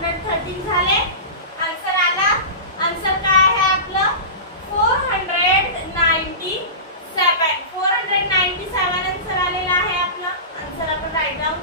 413 झाले. आन्सर आला. आन्सर काय आहे आपलं 497. 497 आन्सर आलेला आहे आपला. आन्सर आपण राईट डाऊन